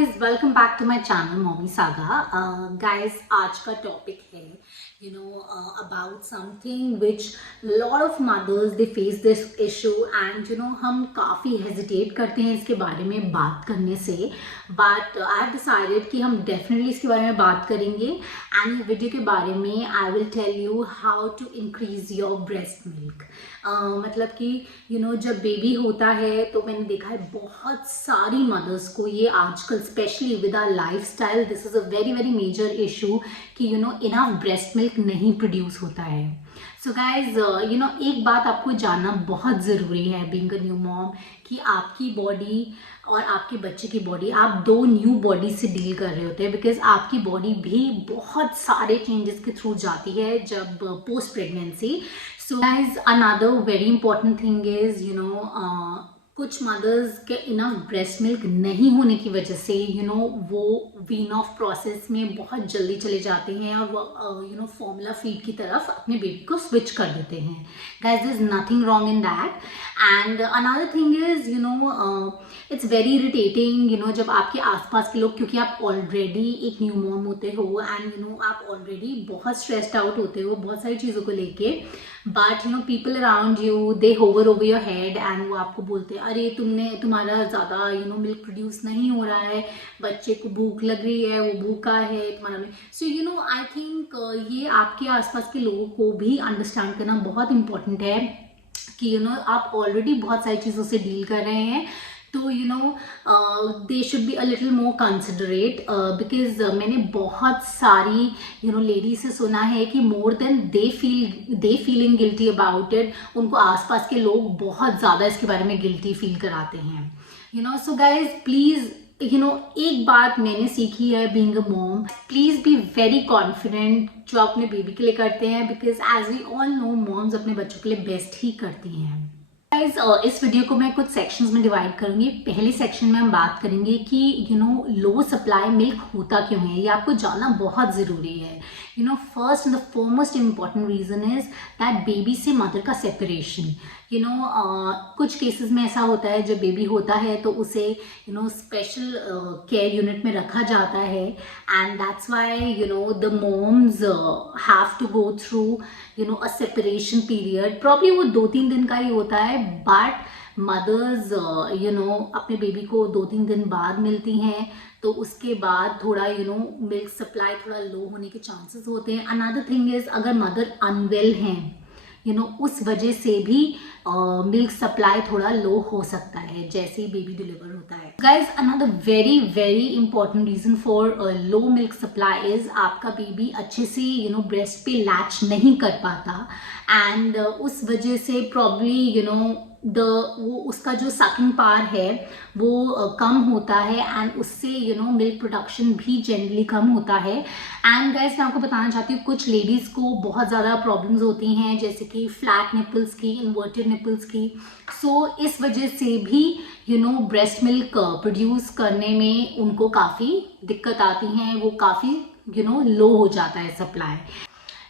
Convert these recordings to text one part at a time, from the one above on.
guys, welcome back to my channel Mommy Saga. Guys, आज का topic है about something which lot of mothers they face this issue and हम काफ़ी hesitate करते हैं इसके बारे में बात करने से, but I have decided कि हम definitely इसके बारे में बात करेंगे and ये वीडियो के बारे में I will tell you how to increase your breast milk. मतलब कि जब बेबी होता है तो मैंने देखा है बहुत सारी मदर्स को ये आजकल specially with our lifestyle this is a very very major issue कि इनफ ब्रेस्ट मिल्क नहीं प्रोड्यूस होता है. सो गाइज एक बात आपको जानना बहुत ज़रूरी है बीइंग अ न्यू मॉम कि आपकी बॉडी और आपके बच्चे की बॉडी, आप दो न्यू बॉडी से डील कर रहे होते हैं बिकॉज आपकी बॉडी भी बहुत सारे चेंजेस के थ्रू जाती है जब post pregnancy. So guys another very important thing is कुछ मदर्स के इनफ ब्रेस्ट मिल्क नहीं होने की वजह से वो वीन ऑफ प्रोसेस में बहुत जल्दी चले जाते हैं और फॉर्मूला फीड की तरफ अपने बेबी को स्विच कर देते हैं. Guys there is nothing wrong in that. And another thing is it's very irritating जब आपके आसपास के लोग, क्योंकि आप ऑलरेडी एक न्यू मॉम होते हो एंड आप ऑलरेडी बहुत स्ट्रेस्ड आउट होते हो बहुत सारी चीज़ों को लेके, but people around you they hover over your head and वो आपको बोलते हैं अरे तुम्हारा ज़्यादा मिल्क प्रोड्यूस नहीं हो रहा है, बच्चे को भूख लग रही है, वो भूखा है तुम्हारा मिल्क. सो आई थिंक ये आपके आसपास के लोगों को भी अंडरस्टैंड करना बहुत इम्पोर्टेंट है कि आप ऑलरेडी बहुत सारी चीज़ों से डील कर रहे हैं तो they should be a little more considerate because मैंने बहुत सारी लेडीज से सुना है कि more than they feeling guilty about it, उनको आसपास के लोग बहुत ज़्यादा इसके बारे में गिल्टी फील कराते हैं. सो गाइज प्लीज़ एक बात मैंने सीखी है being a mom, please be very confident जो अपने बेबी के लिए करते हैं because as we all know moms अपने बच्चों के लिए बेस्ट ही करती हैं. गाइज इस वीडियो को मैं कुछ सेक्शंस में डिवाइड करूंगी. पहले सेक्शन में हम बात करेंगे कि लो सप्लाई मिल्क होता क्यों है, ये आपको जानना बहुत ज़रूरी है. First and the foremost important reason is that baby से मदर का सेपरेशन. कुछ केसेस में ऐसा होता है जब बेबी होता है तो उसे स्पेशल केयर यूनिट में रखा जाता है and that's why the moms have to go through a separation period. Probably वो 2-3 दिन का ही होता है बट मदर्स अपने बेबी को 2-3 दिन बाद मिलती हैं तो उसके बाद थोड़ा मिल्क सप्लाई थोड़ा लो होने के चांसेस होते हैं. अनदर थिंग इज अगर मदर अनवेल हैं उस वजह से भी मिल्क सप्लाई थोड़ा लो हो सकता है जैसे ही बेबी डिलीवर होता है. Guys another very very important reason for low milk supply is आपका बेबी अच्छे से ब्रेस्ट पे लैच नहीं कर पाता एंड उस वजह से प्रॉब्ली वो उसका जो सकिंग पावर है वो कम होता है एंड उससे मिल्क प्रोडक्शन भी जनरली कम होता है. एंड गाइस मैं आपको बताना चाहती हूँ कुछ लेडीज़ को बहुत ज़्यादा प्रॉब्लम्स होती हैं जैसे कि फ्लैट निपल्स की, इन्वर्टेड निपल्स की. सो इस वजह से भी ब्रेस्ट मिल्क प्रोड्यूस करने में उनको काफ़ी दिक्कत आती हैं, वो काफ़ी लो हो जाता है सप्लाई.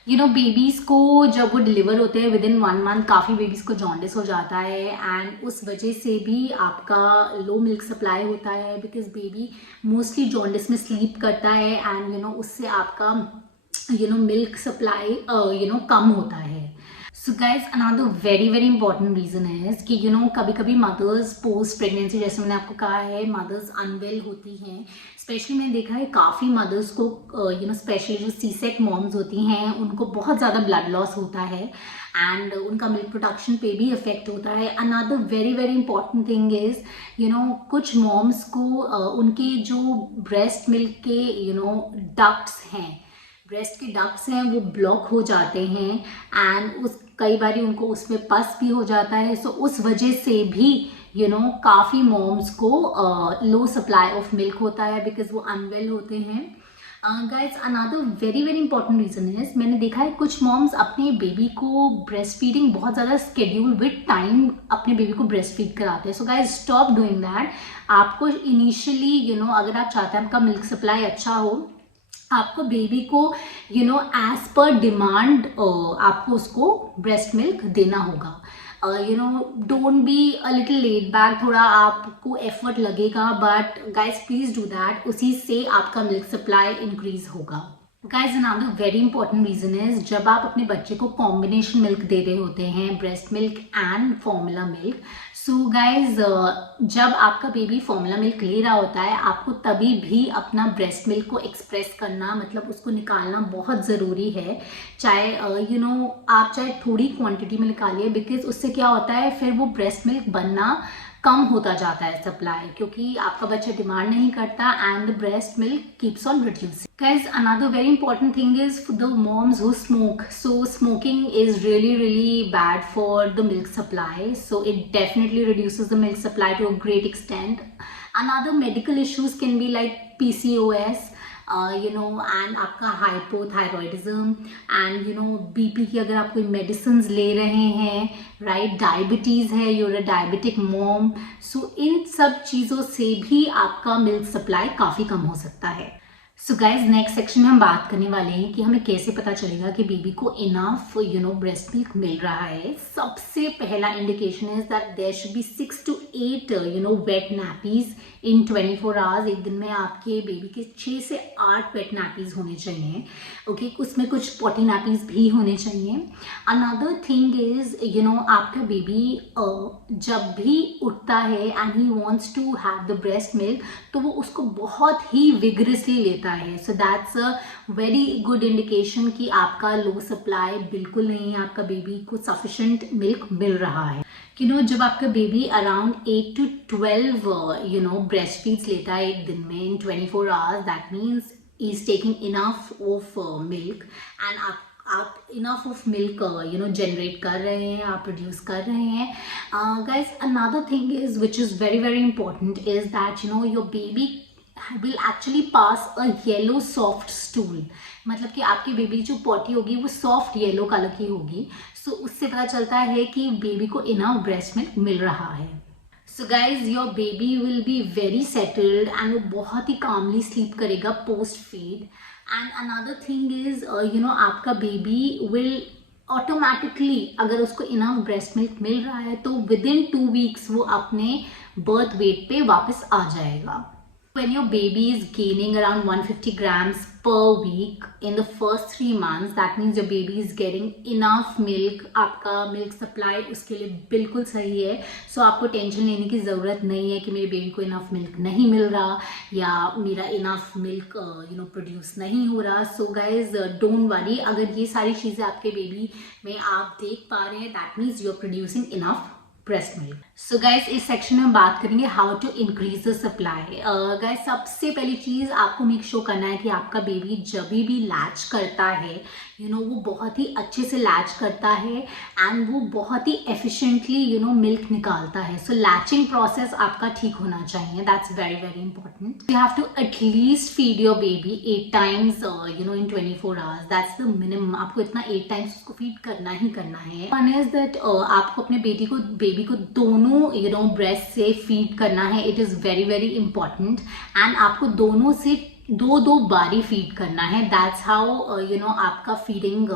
बेबीज़ को जब वो डिलीवर होते हैं विद इन 1 मंथ काफ़ी बेबीज़ को जॉन्डिस हो जाता है एंड उस वजह से भी आपका लो मिल्क सप्लाई होता है बिकॉज बेबी मोस्टली जॉन्डिस में स्लीप करता है एंड उससे आपका मिल्क सप्लाई कम होता है. So guys another very very important reason है कि कभी कभी मदर्स पोस्ट प्रेगनेंसी, जैसे मैंने आपको कहा है, मदर्स अनवेल होती हैं. स्पेशली मैंने देखा है काफ़ी मदर्स को स्पेशली जो सी सेक मॉम्स होती हैं उनको बहुत ज़्यादा ब्लड लॉस होता है एंड उनका मिल्क प्रोडक्शन पे भी इफेक्ट होता है. Another very very important thing is कुछ मॉम्स को उनके जो ब्रेस्ट मिल्क के डक्ट्स हैं, ब्रेस्ट के डक्ट्स हैं वो ब्लॉक हो जाते हैं एंड कई बार उनको उसमें पस भी हो जाता है. सो उस वजह से भी काफ़ी मॉम्स को लो सप्लाई ऑफ मिल्क होता है बिकॉज वो अनवेल होते हैं. Guys another very very important reason is मैंने देखा है कुछ मॉम्स अपने बेबी को ब्रेस्ट फीडिंग बहुत ज़्यादा स्केड्यूल विद टाइम अपने बेबी को ब्रेस्ट फीड कराते हैं. So guys stop doing that. आपको इनिशियली अगर आप चाहते हैं आपका मिल्क सप्लाई अच्छा हो, आपको बेबी को एज पर डिमांड आपको उसको ब्रेस्ट मिल्क देना होगा. Don't be a little laid back, थोड़ा आपको एफर्ट लगेगा, but guys please do that, उसी से आपका मिल्क सप्लाई इंक्रीज होगा। Guys another very important reason is, जब आप अपने बच्चे को कॉम्बिनेशन मिल्क दे रहे होते हैं, breast milk and formula milk, so guys जब आपका बेबी फॉर्मूला मिल्क ले रहा होता है, आपको तभी भी अपना ब्रेस्ट मिल्क को एक्सप्रेस करना, मतलब उसको निकालना बहुत ज़रूरी है। चाहे आप चाहे थोड़ी क्वांटिटी में निकालिए, बिकॉज उससे क्या होता है, फिर वो ब्रेस्ट मिल्क बनना कम होता जाता है सप्लाई, क्योंकि आपका बच्चा डिमांड नहीं करता and the breast milk keeps on reducing. Guys, another very important thing is for the moms who smoke. So smoking is really bad for the milk supply. So it definitely reduces the milk supply to a great extent. Another medical issues can be like PCOS, and आपका hypothyroidism, and BP की अगर आप कोई medicine ले रहे हैं, right, diabetes है, you're a diabetic mom, सो इन सब चीज़ों से भी आपका मिल्क सप्लाई काफ़ी कम हो सकता है। सो गाइज नेक्स्ट सेक्शन में हम बात करने वाले हैं कि हमें कैसे पता चलेगा कि बेबी को इनफ ब्रेस्ट मिल्क मिल रहा है। सबसे पहला indication is that there should be 6 to 8 wet nappies in 24 hours. एक दिन में आपके बेबी के 6 से 8 वेट नैपीज होने चाहिए, ओके उसमें कुछ पॉटी नैपीज भी होने चाहिए। अनदर थिंग इज आपका बेबी जब भी उठता है and he wants to have the breast milk, तो वो उसको बहुत ही विगरसली लेता है। So that's a very good indication कि आपका लो सप्लाई बिल्कुल नहीं है, आपका बेबी को सफिशिएंट मिल्क मिल रहा है। जब आपका baby around 8 to 12 breast feeds लेता है एक दिन में इन 24 hours, that means he is taking enough of milk, and आप इनफ ऑफ मिल्क जनरेट कर रहे हैं, आप प्रोड्यूस कर रहे हैं। Guys another thing is which is very important is that your baby will actually pass a yellow soft stool, मतलब कि आपकी बेबी जो पॉटी होगी वो सॉफ्ट येलो कलर की होगी। सो उससे पता चलता है कि बेबी को इनफ ब्रेस्ट मिल्क मिल रहा है। So guys your baby will be very settled and वो बहुत ही कामली स्लीप करेगा post feed. And another thing is आपका बेबी विल ऑटोमेटिकली, अगर उसको इनफ ब्रेस्ट मिल्क मिल रहा है तो विद इन 2 weeks वो अपने बर्थ वेट पे वापस आ जाएगा। When your baby is gaining around 150 grams per week in the first 3 months, that means your baby is getting enough milk. आपका मिल्क सप्लाई उसके लिए बिल्कुल सही है। सो आपको टेंशन लेने की ज़रूरत नहीं है कि मेरे बेबी को इनफ मिल्क नहीं मिल रहा या मेरा इनफ मिल्क प्रोड्यूस नहीं हो रहा। सो गाइज डोंट वरी, अगर ये सारी चीज़ें आपके बेबी में आप देख पा रहे हैं, that means you are producing enough breast milk. So guys इस सेक्शन में हम बात करेंगे how to increase the supply. Guys सबसे पहली चीज आपको मेक श्योर करना है कि आपका बेबी जब भी लैच करता है वो बहुत ही अच्छे से लैच करता है एंड वो बहुत ही एफिशिएंटली मिल्क निकालता है। सो लैचिंग प्रोसेस आपका ठीक होना चाहिए, that's very important. You have to at least feed your baby 8 times in 24 hours, that's the minimum. आपको इतना 8 times उसको फीड करना ही करना है। वन इज दैट आपको अपने बेबी को दोनों ब्रेस्ट से फीड करना है, it is very important. And आपको दोनों से 2 बारी फीड करना है, दैट्स हाउ आपका फीडिंग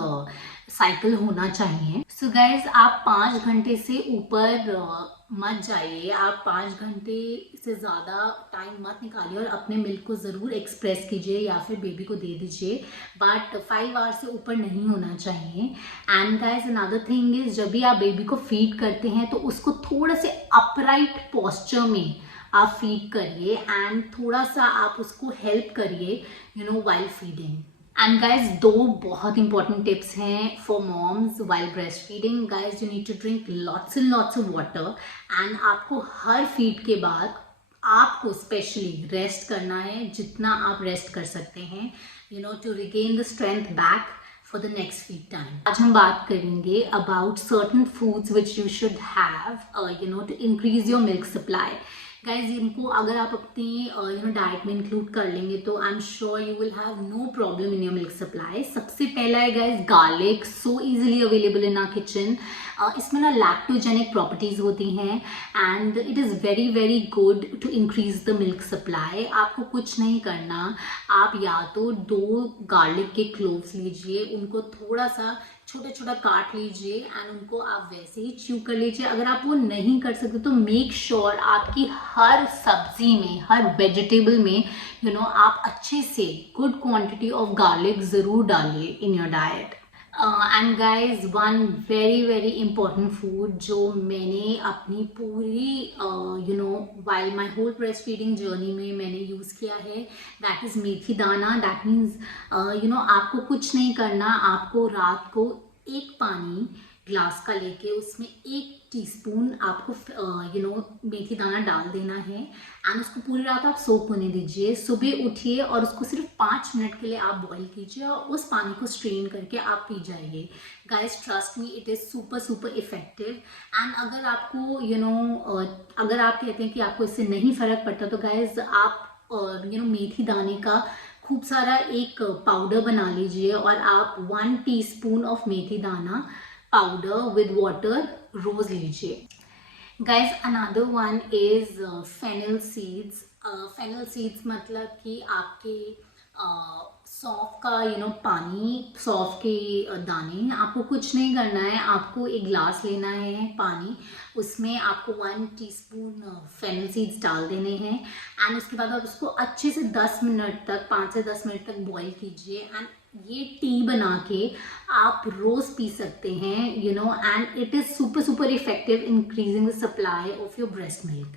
साइकिल होना चाहिए। सो गाइज आप 5 घंटे से ऊपर मत जाइए, आप 5 घंटे से ज़्यादा टाइम मत निकालिए और अपने मिल्क को ज़रूर एक्सप्रेस कीजिए या फिर बेबी को दे दीजिए, बट 5 आवर्स से ऊपर नहीं होना चाहिए। And guys another thing is, जब भी आप बेबी को फीड करते हैं तो उसको थोड़ा से अपराइट पोस्चर में आप फीड करिए एंड थोड़ा सा आप उसको हेल्प करिए वाइल फीडिंग। एंड गाइज 2 बहुत इंपॉर्टेंट टिप्स हैं for moms while breast feeding. Guys you need to drink lots and lots of water, and आपको हर फीड के बाद आपको स्पेशली रेस्ट करना है, जितना आप रेस्ट कर सकते हैं to regain the strength back for the next feed time. आज हम बात करेंगे about certain foods which you should have to increase your milk supply. Guys इनको अगर आप अपनी डाइट में इंक्लूड कर लेंगे तो I am sure you will have no problem in your milk supply. सबसे पहला है guys garlic, so easily available in our kitchen. इसमें ना लैक्टोजेनिक प्रॉपर्टीज होती हैं and it is very good to increase the milk supply. आपको कुछ नहीं करना, आप या तो 2 गार्लिक के क्लोव्स लीजिए, उनको थोड़ा सा छोटा छोटा काट लीजिए एंड उनको आप वैसे ही च्यू कर लीजिए। अगर आप वो नहीं कर सकते तो मेक श्योर आपकी हर सब्जी में, हर वेजिटेबल में आप अच्छे से गुड क्वांटिटी ऑफ गार्लिक ज़रूर डालिए in your diet. And guys one very very important food जो मैंने अपनी पूरी while my whole breast feeding journey में मैंने यूज़ किया है, दैट इज़ मेथी दाना। दैट मीन्स आपको कुछ नहीं करना, आपको रात को एक पानी ग्लास का लेके उसमें 1 टीस्पून आपको मेथी दाना डाल देना है एंड उसको पूरी रात आप सोक होने दीजिए। सुबह उठिए और उसको सिर्फ 5 मिनट के लिए आप बॉईल कीजिए और उस पानी को स्ट्रेन करके आप पी जाइए। Guys trust me, it is super super effective. And अगर आपको अगर आप कहते हैं कि आपको इससे नहीं फ़र्क पड़ता तो गाइस आप मेथी दाने का खूब सारा एक पाउडर बना लीजिए और आप 1 टीस्पून ऑफ मेथी दाना पाउडर विद वाटर रोज लीजिए। Guys another one is fennel seeds. Fennel seeds मतलब कि आपके सौंफ का पानी, सौंफ के दाने। आपको कुछ नहीं करना है, आपको एक ग्लास लेना है पानी, उसमें आपको 1 टीस्पून फेनल सीड्स डाल देने हैं एंड उसके बाद आप उसको अच्छे से 10 मिनट तक, 5 से 10 मिनट तक बॉईल कीजिए एंड ये टी बना के आप रोज़ पी सकते हैं and it is super super effective increasing the supply of your breast milk.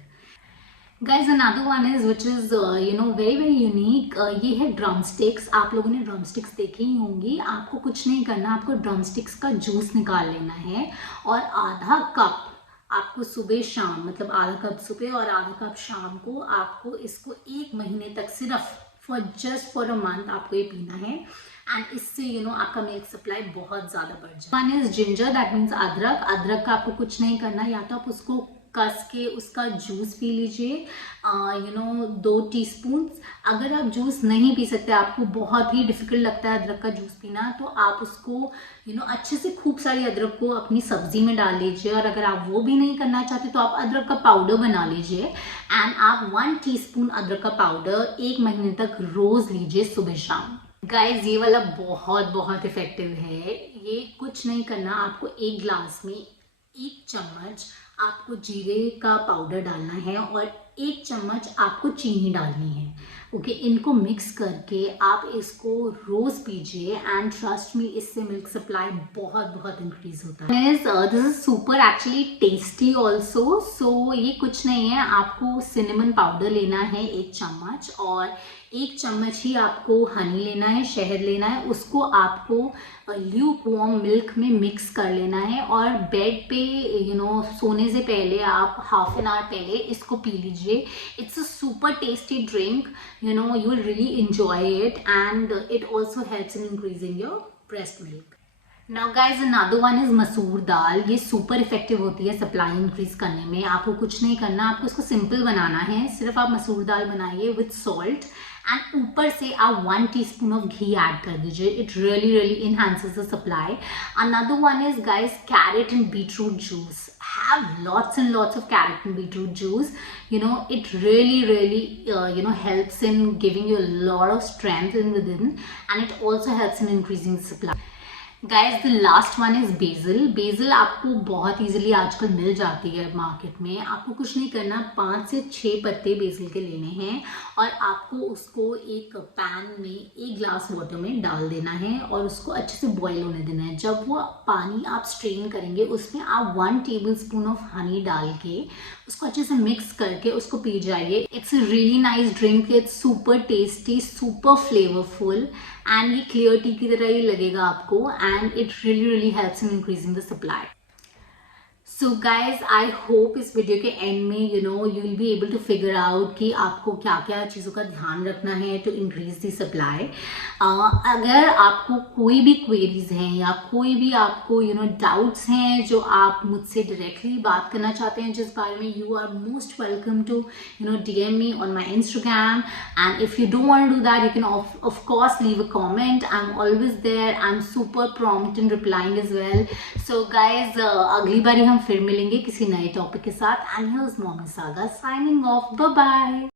Guys another one is which is very very unique, ये है ड्रम स्टिक्स। आप लोगों ने ड्रम स्टिक्स देखी ही होंगी। आपको कुछ नहीं करना, आपको ड्रम स्टिक्स का जूस निकाल लेना है और आधा कप आपको सुबह शाम, मतलब आधा कप सुबह और आधा कप शाम को आपको इसको 1 महीने तक सिर्फ जस्ट फॉर अ मंथ आपको ये पीना है एंड इससे आपका मिल्क सप्लाई बहुत ज़्यादा बढ़ जाए। One is ginger, that means अदरक। अदरक का आपको कुछ नहीं करना, या तो आप उसको कस के उसका जूस पी लीजिए 2 टीस्पून। अगर आप जूस नहीं पी सकते, आपको बहुत ही डिफिकल्ट लगता है अदरक का जूस पीना, तो आप उसको अच्छे से खूब सारी अदरक को अपनी सब्जी में डाल लीजिए। और अगर आप वो भी नहीं करना चाहते तो आप अदरक का पाउडर बना लीजिए एंड आप 1 टीस्पून अदरक का पाउडर 1 महीने तक रोज लीजिए सुबह शाम। गाइज ये वाला बहुत बहुत इफेक्टिव है। ये कुछ नहीं करना, आपको एक ग्लास में 1 चम्मच आपको जीरे का पाउडर डालना है और 1 चम्मच आपको चीनी डालनी है। ओके, इनको मिक्स करके आप इसको रोज पीजिए एंड ट्रस्ट मी, इससे मिल्क सप्लाई बहुत बहुत इंक्रीज होता है। This is super actually tasty also. So ये कुछ नहीं है, आपको सिनेमन पाउडर लेना है 1 चम्मच और 1 चम्मच ही आपको हनी लेना है, शहद लेना है। उसको आपको ल्यूक वार्म मिल्क में मिक्स कर लेना है और बेड पे सोने से पहले आप हाफ एन आवर पहले इसको पी लीजिए। It's a super tasty drink, you will really enjoy it and it also helps in increasing your breast milk. Now guys another one is मसूर दाल। ये सुपर इफेक्टिव होती है सप्लाई इंक्रीज करने में। आपको कुछ नहीं करना, आपको इसको सिंपल बनाना है। सिर्फ आप मसूर दाल बनाइए विथ सॉल्ट एंड ऊपर से आप 1 टीस्पून ऑफ घी ऐड कर दीजिए। It really really enhances the supply. Another one is guys carrot and beetroot juice. Have lots and lots of carrot and beetroot juice. It really helps in giving you a lot of strength in within, and it also helps in increasing the supply. Guys the last one is BECIL. BECIL आपको बहुत easily आजकल मिल जाती है market में। आपको कुछ नहीं करना, 5 से 6 पत्ते बेसिल के लेने हैं और आपको उसको एक पैन में 1 ग्लास वाटर में डाल देना है और उसको अच्छे से बॉईल होने देना है। जब वो पानी आप स्ट्रेन करेंगे उसमें आप 1 टेबलस्पून ऑफ हनी डाल के उसको अच्छे से मिक्स करके उसको पी जाइए। It's a really nice drink, it's super tasty, super flavourful and ये क्लियर टी की तरह ही लगेगा आपको and it really really helps in increasing the supply. So guys I hope इस वीडियो के एंड में you will be able to figure out कि आपको क्या क्या चीज़ों का ध्यान रखना है टू इंक्रीज दी सप्लाई। अगर आपको कोई भी क्वेरीज हैं या कोई भी आपको डाउट्स हैं जो आप मुझसे डायरेक्टली बात करना चाहते हैं जिस बारे में, you are most welcome to DM me on my Instagram, and if you don't want to do that you can of course leave a comment. I'm always there, I'm super prompt in replying as well. So guys अगली बारी हम फिर मिलेंगे किसी नए topic के साथ। And here is Mommy Saga signing off, bye bye.